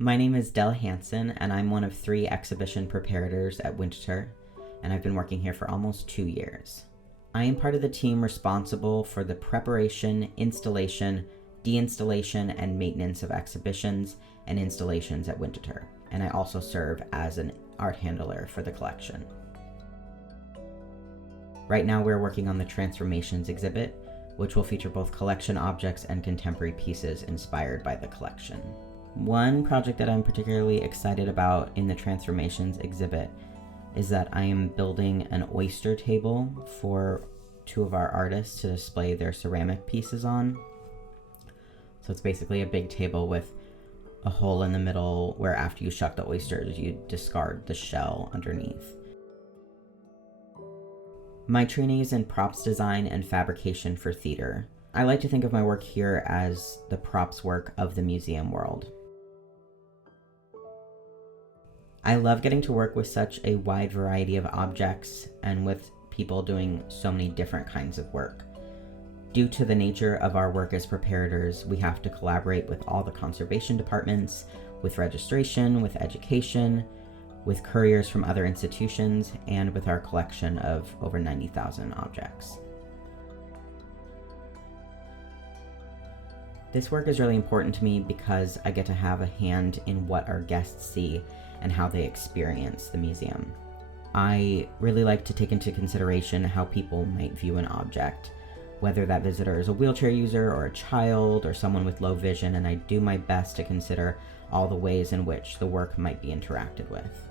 My name is Del Hanson, and I'm one of 3 exhibition preparators at Winterthur, and I've been working here for almost 2 years. I am part of the team responsible for the preparation, installation, deinstallation, and maintenance of exhibitions and installations at Winterthur, and I also serve as an art handler for the collection. Right now we're working on the Transformations exhibit, which will feature both collection objects and contemporary pieces inspired by the collection. One project that I'm particularly excited about in the Transformations exhibit is that I am building an oyster table for 2 of our artists to display their ceramic pieces on. So it's basically a big table with a hole in the middle where after you shuck the oysters, you discard the shell underneath. My training is in props design and fabrication for theater. I like to think of my work here as the props work of the museum world. I love getting to work with such a wide variety of objects and with people doing so many different kinds of work. Due to the nature of our work as preparators, we have to collaborate with all the conservation departments, with registration, with education, with couriers from other institutions, and with our collection of over 90,000 objects. This work is really important to me because I get to have a hand in what our guests see and how they experience the museum. I really like to take into consideration how people might view an object, whether that visitor is a wheelchair user or a child or someone with low vision, and I do my best to consider all the ways in which the work might be interacted with.